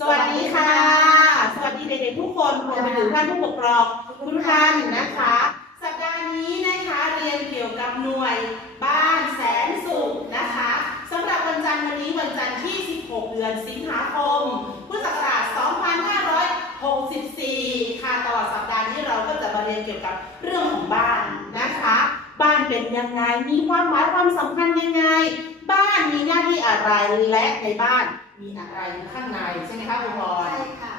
สวัสดีค่ะ สวัสดีเด็กๆทุกคนรวมไปถึงท่านผู้ปกครองทุกท่านนะคะ สัปดาห์นี้นะคะเรียนเกี่ยวกับหน่วยบ้านแสนสุขนะคะสำหรับวันจันทร์วันนี้วันจันทร์ที่ 16 เดือนสิงหาคม พุทธศักราช 2564 ค่ะตลอดสัปดาห์นี้เราก็จะมาเรียนเกี่ยวกับเรื่องของบ้านนะคะ บ้านเป็นยังไง มีความหมายความสำคัญยังไง บ้านมีหน้าที่อะไรและในบ้าน มีอะไรอยู่ข้างในใช่ไหมคะคุณพรใช่ค่ะ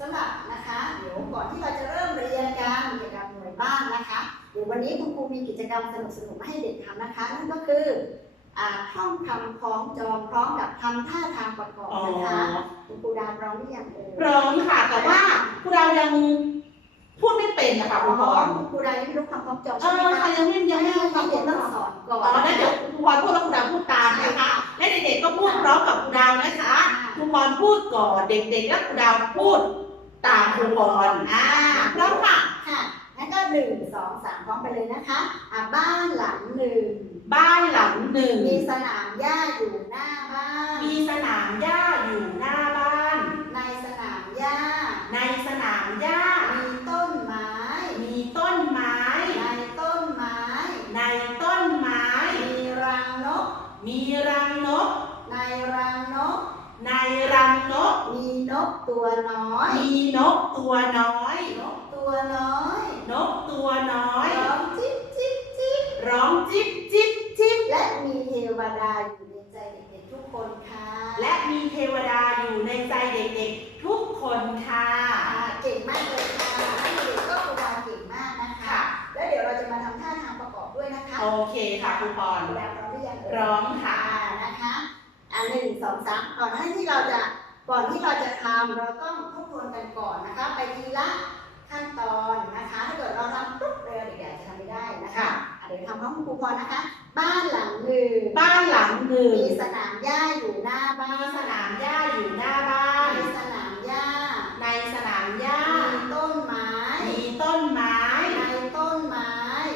สำหรับนะคะเดี๋ยวก่อนที่เราจะเริ่มเรียนกันเกี่ยวกับหน่วยบ้านนะคะเดี๋ยววันนี้คุณครูมีกิจกรรมสนุกๆมาให้เด็กทำนะคะนั่นก็คืออ่าท่องคำคล้องจองพร้อมกับทำท่าทางประกอบอ๋อนะคะคุณครูดาวพร้อมหรือยังเอ่ยพร้อมค่ะแต่ว่าคุณเรายังพูดไม่เป็นนะคะคุณพรคุณครูดาวยังไม่รู้คำคล้องจองเอใช่ไหมอคะค่ะยังไม่ยังไม่รู้ให้คำเด็พูกดต้องสอนก่อนอ๋อแล้วเดี๋ยวคุณพรพูดแล้วคุณดาวพูดตามนะคะ และเด็กๆก็พูดพร้อมกับคุณดาวนะคะคุณพรพูดก่อนเด็กๆและคุณดาวพูดตามคุณพรอ่าพร้อมค่ะค่ะงั้นก็หนึ่งสองสามพร้อมไปเลยนะคะอ่าบ้านหลังหนึ่งบ้านหลังหนึ่งมีสนามหญ้าอยู่หน้าบ้าน มีสนามหญ้าอยู่หน้าบ้านในสนามหญ้า ในสนามหญ้า มีต้นไม้ มีต้นไม้ ในต้นไม้ ในต้นไม้ มีรังนก มีรังนก ในรังนก ในรังนก มีนกตัวน้ อยมีนกตัวน้อย นกตัวน้อย นกตัวน้อย ร้องจิ๊บจิ๊บจิ๊บร้องจิ๊บจิ๊บจิ๊บและมีเทวดาอยู่ในใจเด็กๆทุกคนค่ะ และมีเทวดาอยู่ในใจเด็กๆทุกคนค่ะอ่าเก่งมากเลยค่ะเด็กๆก็ครูดาวเก่งมากนะคะค่ะแล้วเดี๋ยวเราจะมาทำท่าทางประกอบด้วยนะคะ โอเคค่ะครูพรครูดาวพร้อมหรือยังเอ่ยพร้อมค่ะอ่านะคะอ่าหนึ่งสองสามก่อนหน้าที่เราจะ ก่อนที่เราจะทำเราต้องทบทวนกันก่อนนะคะ ไปทีละขั้นตอนนะคะ ถ้าเกิดเราทำปุ๊บเร็วเด็กๆอาจจะทำไม่ได้นะคะค่ะอะเดี๋ยวทำพร้อมคุณครูพรนะคะ บ้านหลังหนึ่งบ้านหลังหนึ่งมีสนามหญ้าอยู่หน้าบ้ามีนสนามหญ้าอยู่หน้าบ้านในสนามหญ้าในสนามหญ้ามีต้นไม้ มีต้นไม้ ในต้นไม้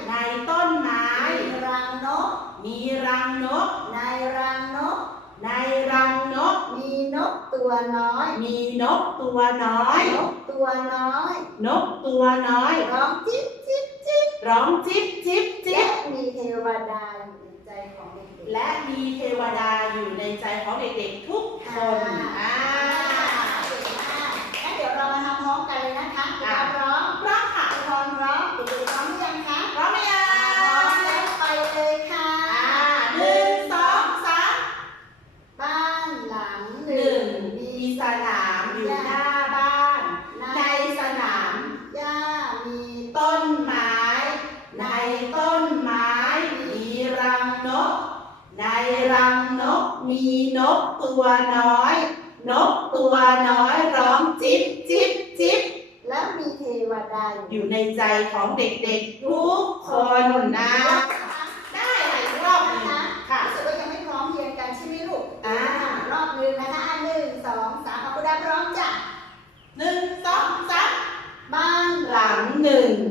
ในต้นไม้ มีรังนก มีรังนก ในรังนก ในรังนก มีนกตัว น้อย มีนกตัวน้อย นกตัวน้อย นกตัวน้อยร้องจิ๊บจิ๊บจิ๊บร้องจิ๊บจิ๊บจิ๊และบมีเทวดาอยู่ในใจของเด็กๆ และมีเทวดาอยู่ในใจของเด็กๆทุกคนอ่าเก่งมากงั้นเดี๋ยวเรามาทำพร้อมกันเลยนะคะคุณอะดาวพร้อม พร้อมค่ะ คุณพรพร้อมเด็กๆพร้อมหรือยังคะ พร้อมไหมอะ พร้อมแล้วไปเลยค่ะ อ่าหนึ่งสองสาม บ้านหลังห ห นึ่ นึ่ ง งมีสนามอยู่หน้าบ้าน ในสนาม หญ้ามี ต้ นไม้ ในต้นไม้มีรังนก ในรังนกมีนกตัวน้อย นกตัวน้อยร้องจิ๊บจิ๊บจิ๊บและมีเทวดาอยู่อยู่ในใจของเด็กๆทุกคนนะ ได้ค่ะอีกรอบหนึงค่ะรู้สึกว่ายังไม่พร้อมเรียนกันใช่ไหมลูกอ่ารอบหนึ่งนะคะอะหนึ่งสองสามเอาคุณดาวพร้อมจ้ะหนึ่งสองสามบ้านหลังหนึ่งมี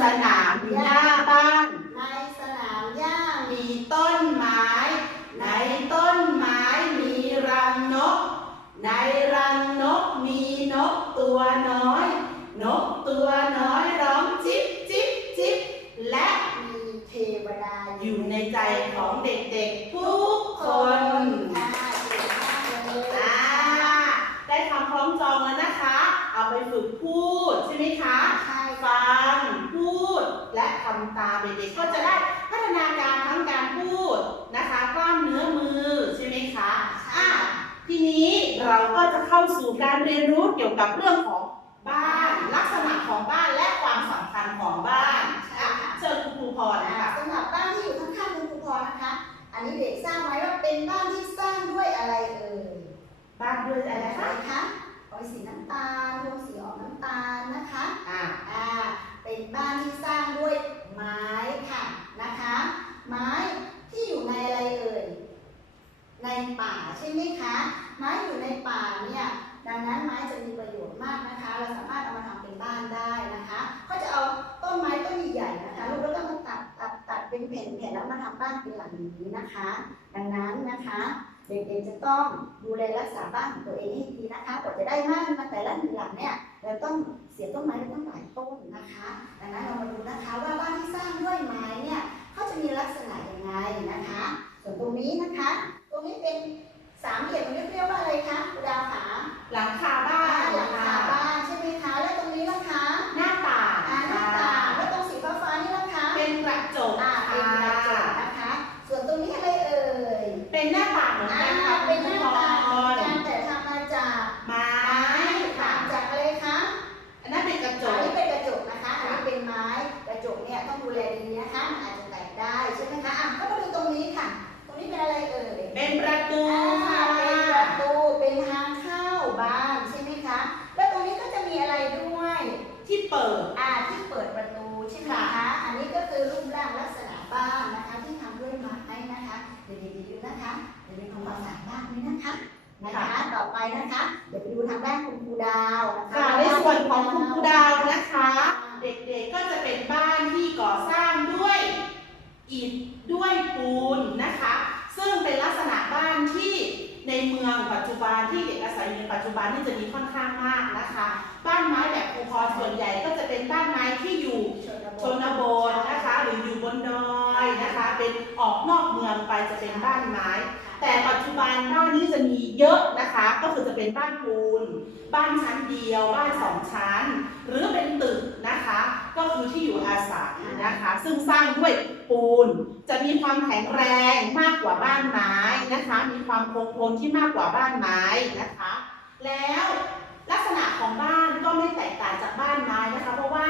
สนามอยู่หน้าบ้านในสนามหญ้ามีมีต้นไม้ ในต้นไม้มีรังนก ในรังนกมีนกตัวน้อย นกตัวน้อยร้องจิ๊บจิ๊บจิ๊บและมีเทวดาอยู่ในใจของเด็กๆทุกคน ค่ะเก่งมากเลย อ่าได้คำคล้องจองแล้วนะคะ เอาไปฝึกพูดใช่ไหมคะ ใช่ ฟัง พูด และทำตามเด็กๆก็จะได้พัฒนาการทั้งการพูดนะคะ กล้ามเนื้อมือใช่ไหมคะอะ ทีนี้เราก็จะเข้าสู่การเรียนรู้เกี่ยวกับเรื่องของบ้าน ลักษณะของบ้านและความสำคัญของบ้านอะเชิญคุณครูพรอ่านะคะสำหรับบ้านที่อยู่ข้างๆคุณครูพรนะคะ อันนี้เด็กทราบไหมว่าเป็นบ้านที่สร้างด้วยอะไรเอ่ยบ้านด้วยอะไรอะไรคะคะโอ้ยสีน้ำตาลโทนสีออกน้ำตาลนะคะอะอ่าเป็นบ้านที่สร้างด้วยไม้ค่ะนะคะ ไม้ที่อยู่ในอะไรเอ่ย ในป่า ใช่ไหมคะ ไม้อยู่ในป่าเนี่ยดังนั้นไม้จะมีประโยชน์มากนะคะ เราสามารถเอามาทำเป็นบ้านได้นะคะก็จะเอาต้นไม้ต้นใหญ่ๆนะคะลูกแล้วก็มาตัดตัดตัดเป็นแผ่นๆแล้วมาทำบ้านเป็นหลังอย่างนี้นะคะ ดังนั้นนะคะเด็กๆจะต้องดูแลรักษาบ้านของตัวเองให้ดีนะคะกว่าจะได้บ้านมาแต่ละหนึ่งหลังเนี่ยเราต้องเสียต้นไม้ไปตั้งหลายต้นนะคะดังนั้นเรามาดูนะคะว่าบ้านที่สร้างด้วยไม้เนี่ยเขาจะมีลักษณะยังไงนะคะ ส่วนตรงนี้นะคะ ตรงนี้เป็น สามเหลี่ยมตรงนี้เรียกว่าอะไรคะคุณดาวขาหลังคาบ้าบ้านนหลังคาบ้านใช่ไหมคะ แล้วตรงนี้ล่ะคะหน้าต่างอ่าหน้าต่างแล้วตรงสีฟ้าๆนี่ล่ะคะเป็นกระจกอ่าเป็นกระจกค่ะนะคะ ส่วนตรงนี้อะไรเอ่ยเป็นหน้าต่างเหมือนอ่ากันค่ะเป็นหน้าต่างเหมือนคุกัณนแต่ทำมาจากไม้ไม้ค่ะทำจากอะไรคะ อันนั้นเป็นกระจอันก นี้เป็นกระจกนะคะ อันนี้เป็นไม้ กระจกเนี่ยต้องดูแลดีๆนะคะ มันอาจจะแตกได้ใช่ไหมคะ อะก็มาดูตรงนี้ค่ะ ตรงนี้เป็นอะไรเอ่ยเป็นประตู อ่า ค่ะ เป็นประตู เป็นทางเข้าบ้านใช่ไหมคะ แล้วตรงนี้ก็จะมีอะไรด้วย ที่เปิด อ่าที่เปิดประตูใช่ไหมคะ อันนี้ก็คือรูปร่างลักษณะบ้านนะคะ ที่ทำด้วยไม้นะคะ เดี๋ยวๆดู นะคะเดี๋ยวๆทำความสะอาดบ้านนี้นะคะนะคะต่อไปนะคะเดี๋ยวไปดูทางด้านคุณครูดาวนะคะค่ะในส่วนของคุณครูดาวนะคะ เด็กๆก็จะเป็นบ้านที่ก่อสร้างด้วยอิฐด้วยปูนนะคะ ซึ่งเป็นลักษณะบ้านที่ในเมืองปัจจุบันที่เด็กอาศัยอยู่ในปัจจุบันนี่จะมีค่อนข้างมากนะคะ บ้านไม้แบบภูพรส่วนใหญ่ก็จะเป็นบ้านไม้ที่อยู่ชนบทนะคะ หรืออยู่บนดอย นะคะเป็นออกนอกเมืองไปจะเป็นบ้านไม้ แต่ปัจจุบันบ้านนี้จะมีเยอะนะคะ ก็คือจะเป็นบ้านปูน บ้านชั้นเดียว บ้านสองชั้น หรือเป็นตึกนะคะ ก็คือที่อยู่อาศัยนะคะ ซึ่งสร้างด้วยปูน จะมีความแข็งแรงมากกว่าบ้านไม้นะคะ มีความคงทนที่มากกว่าบ้านไม้นะคะ แล้วลักษณะของบ้านก็ไม่แตกต่างจากบ้านไม้นะคะ เพราะว่า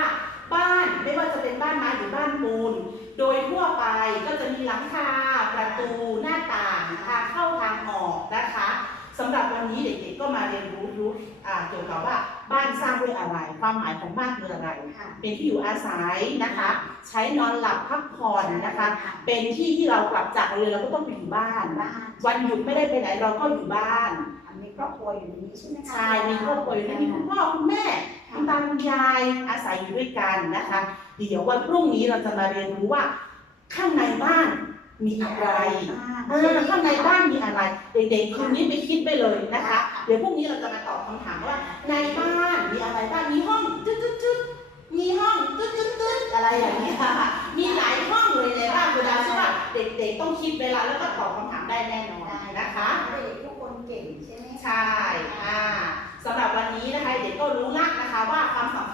บ้านไม่ว่าจะเป็นบ้านไม้หรือบ้านปูน โดยทั่วไปก็จะมีหลังคาประตูหน้าต่างทางเข้าทางออกนะคะสำหรับวันนี้เด็กๆก็มาเรียนรู้รู้อ่าเกี่ยวกับว่าบ้านสร้างด้วยอะไร ความหมายของบ้านคืออะไรค่ะเป็นที่อยู่อาศัยนะคะ ใช้นอนหลับพักผ่อนนะคะ เป็นที่ที่เรากลับจากโรงเรียนเราก็ต้องไปอยู่บ้านบ้าน วันหยุดไม่ได้ไปไหนเราก็อยู่บ้านมีครอบครัวอยู่ในนี้ใช่ไหมคะใช่มีครอบครัวอยู่ที่นี่คุณพ่อคุณแม่คุณตาคุณยายอาศัยอยู่ด้วยกันนะคะ เดี๋ยววันพรุ่งนี้เราจะมาเรียนรู้ว่า ข้างในบ้านมีอะไรเออข้างในบ้านมีอะไรเด็กๆคืนนี้ไปคิดไปเลยนะคะ เดี๋ยวพรุ่งนี้เราจะมาตอบคำถามว่า ในบ้านมีอะไรบ้างมีห้องตึ๊ดตึ๊ดตึ๊ดมีห้องตึ๊ดตึ๊ดตึ๊ดอะไรอย่างเงี้ยค่ะ มีหลายห้องเลยในบ้านคุณดาวเชื่อว่าเด็กๆต้องคิดเวลาแล้วก็ตอบคำถามได้แน่นอนนะคะเด็กทุกคนเก่งใช่ไหมคะใช่อ่าสำหรับวันนี้นะคะเด็กก็รู้ละนะคะว่าความสำ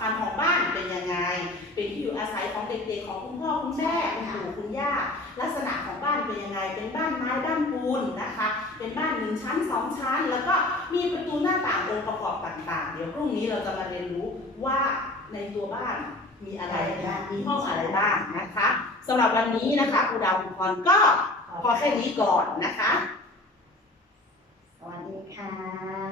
เป็นที่อยู่อาศัยของเด็กๆของคุณพ่อคุณแม่คุณปู่คุณย่า ลักษณะของบ้านเป็นยังไง เป็นบ้านไม้บ้านปูนนะคะ เป็นบ้านหนึ่งชั้นสองชั้น แล้วก็มีประตูหน้าต่างองค์ประกอบต่างๆ เดี๋ยวพรุ่งนี้เราจะมาเรียนรู้ว่าในตัวบ้านมีอะไรบ้างมีห้องอะไรบ้างนะคะสำหรับวันนี้นะคะครูดาวคุณพรก็พอแค่นี้ก่อนนะคะ สวัสดีค่ะ